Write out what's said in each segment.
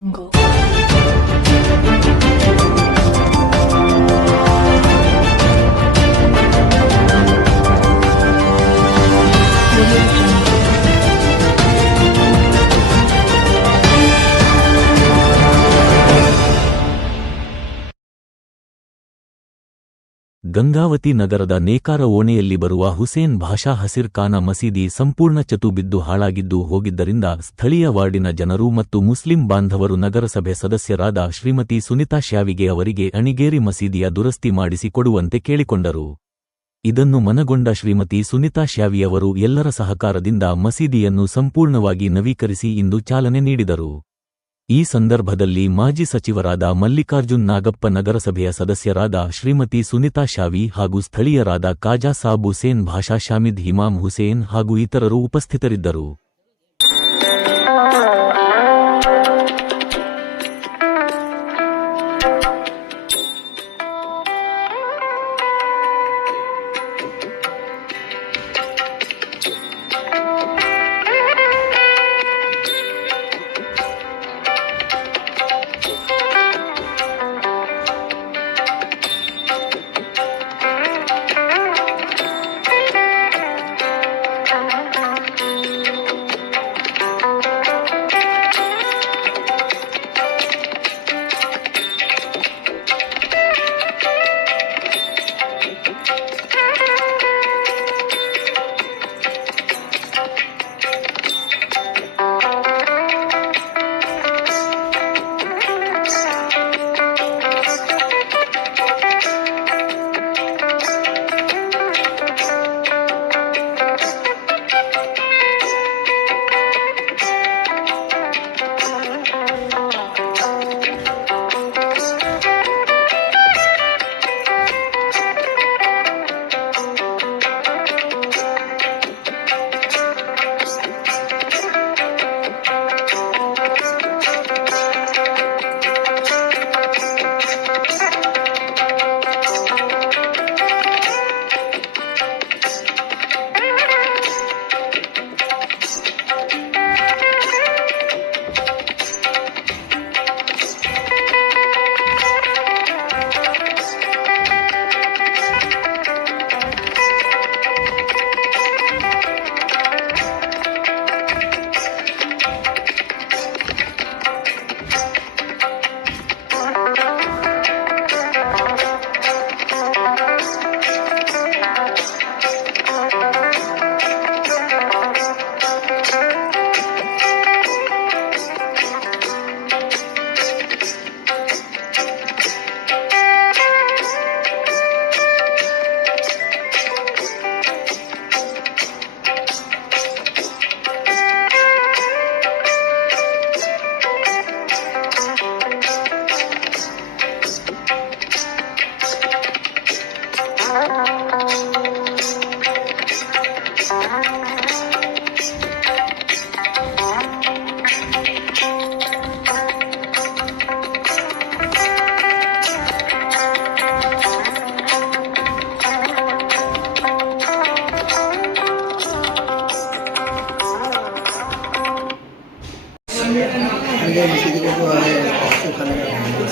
거. ಗಂಗಾವತಿ ನಗರದ ನೇಕಾರ ಓಣೆಯಲ್ಲಿ ಬರುವ ಹುಸೇನ್ ಭಾಷಾ ಹಸಿರ್ ಖಾನ ಮಸೀದಿ ಸಂಪೂರ್ಣ ಚತು ಬಿದ್ದು ಹಾಳಾಗಿದ್ದು ಹೋಗಿದ್ದರಿಂದ ಸ್ಥಳೀಯ ವಾರ್ಡಿನ ಜನರು ಮತ್ತು ಮುಸ್ಲಿಂ ಬಾಂಧವರು ನಗರಸಭೆ ಸದಸ್ಯರಾದ ಶ್ರೀಮತಿ ಸುನಿತಾ ಶ್ಯಾವಿಗೆ ಅವರಿಗೆ ಅಣಿಗೇರಿ ಮಸೀದಿಯ ದುರಸ್ತಿ ಮಾಡಿಸಿ ಕೊಡುವಂತೆ ಕೇಳಿಕೊಂಡರು. ಇದನ್ನು ಮನಗೊಂಡ ಶ್ರೀಮತಿ ಸುನಿತಾ ಶ್ಯಾವಿಯವರು ಎಲ್ಲರ ಸಹಕಾರದಿಂದ ಮಸೀದಿಯನ್ನು ಸಂಪೂರ್ಣವಾಗಿ ನವೀಕರಿಸಿ ಇಂದು ಚಾಲನೆ ನೀಡಿದರು. ಈ ಸಂದರ್ಭದಲ್ಲಿ ಮಾಜಿ ಸಚಿವರಾದ ಮಲ್ಲಿಕಾರ್ಜುನ್ ನಾಗಪ್ಪ ನಗರಸಭೆಯ ಸದಸ್ಯರಾದ ಶ್ರೀಮತಿ ಸುನಿತಾ ಶಾವಿ ಹಾಗೂ ಸ್ಥಳೀಯರಾದ ಕಾಜಾ ಸಾಬ್ ಹುಸೇನ್ ಭಾಷಾ ಶಾಮಿದ್ ಹಿಮಾಮ್ ಹುಸೇನ್ ಹಾಗೂ ಇತರರು ಉಪಸ್ಥಿತರಿದ್ದರು.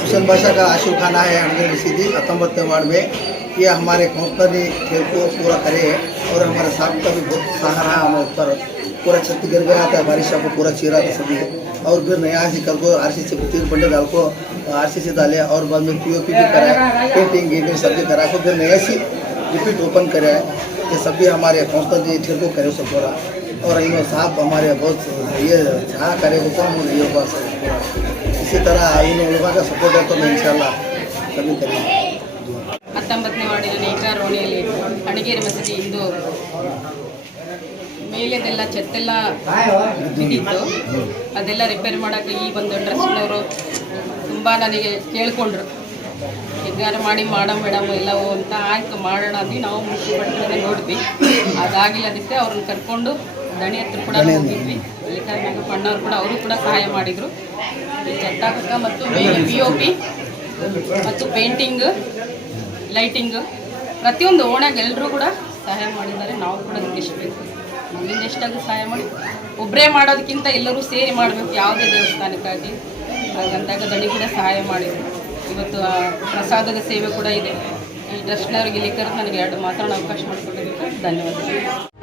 हुसैन बादशाह का आशिफ खाना है अनगढ़ मसीदी हतम्बतवें वार्ड में। ये हमारे काउंसलर ने खेल को पूरा करे है और हमारे साहब का भी बहुत सहारा है हमारे ऊपर पूरा छत्तीसगढ़ गिर गया था बारिश को पूरा चीरा था सभी और फिर नया से कल को आर सी से तीन बंडे डाल को आर सी से डाले और बाद में पी ओ पी भी कराए पेंटिंग गेटिंग सब भी करा को फिर नया सी रिपीट ओपन कराए ये सभी हमारे काउंसलर जी ठेल को करे, सब पूरा। और इन साहब हमारे बहुत ये छा करेगा तो हम ये बस पूरा इसी तरह इन लोगों का सपोर्ट है तो मैं इंशाल्लाह सभी करेंगे ಹತ್ತೊಂಬತ್ತನೇ ವಾರ್ಡಿನ ನೇಕಾರ ರೋಣಿಯಲ್ಲಿ ಅಣಗೇರಿ ಮಸೀದಿ ಇಂದು ಮೇಲೆದೆಲ್ಲ ಚೆತ್ತೆಲ್ಲ ಬಿದ್ದಿತ್ತು ಅದೆಲ್ಲ ರಿಪೇರಿ ಮಾಡೋಕ್ಕೆ ಈ ಒಂದು ಟ್ರಸ್ಟ್ನವರು ತುಂಬ ನನಗೆ ಕೇಳಿಕೊಂಡ್ರು ಹೆಂಗಾರು ಮಾಡಿ ಮಾಡೋ ಮೇಡಮ್ ಎಲ್ಲವೂ ಅಂತ ಆಯ್ತು ಮಾಡೋಣ ಅಂದ್ವಿ ನಾವು ಮುನ್ಸಿಪಾಲ್ಟಿನೇ ನೋಡಿದ್ವಿ ಅದಾಗಿಲ್ಲ ಅದಕ್ಕೆ ಅವ್ರನ್ನ ಕರ್ಕೊಂಡು ದಣಿ ಹತ್ರ ಕೂಡ ಹೋಗಿದ್ವಿ. ಅಣ್ಣವ್ರು ಕೂಡ ಅವರು ಕೂಡ ಸಹಾಯ ಮಾಡಿದರು. ಚೆತ್ತಾಕ ಮತ್ತು ಪಿ ಒ ಪಿ ಮತ್ತು ಪೇಂಟಿಂಗ್ ಲೈಟಿಂಗ್ ಪ್ರತಿಯೊಂದು ಓಣಾಗ ಎಲ್ಲರೂ ಕೂಡ ಸಹಾಯ ಮಾಡಿದ್ದಾರೆ. ನಾವು ಕೂಡ ಎಷ್ಟು ಬೇಕು ನಮ್ಮಿಂದ ಎಷ್ಟಾದರೂ ಸಹಾಯ ಮಾಡಿ. ಒಬ್ಬರೇ ಮಾಡೋದಕ್ಕಿಂತ ಎಲ್ಲರೂ ಸೇರಿ ಮಾಡಬೇಕು ಯಾವುದೇ ದೇವಸ್ಥಾನಕ್ಕಾಗಿ. ಹಾಗಂದಾಗ ದಣಿ ಕೂಡ ಸಹಾಯ ಮಾಡಿದರು. ಇವತ್ತು ಆ ಪ್ರಸಾದದ ಸೇವೆ ಕೂಡ ಇದೆ. ಈ ಟ್ರಸ್ಟ್ನವ್ರಿಗೆ ಇಲ್ಲಿ ಕರೆದು ನನಗೆ ಎರಡು ಮಾತಾಡೋ ಅವಕಾಶ ಮಾಡಿಕೊಟ್ಟಿದ್ದಕ್ಕೆ ಧನ್ಯವಾದಗಳು.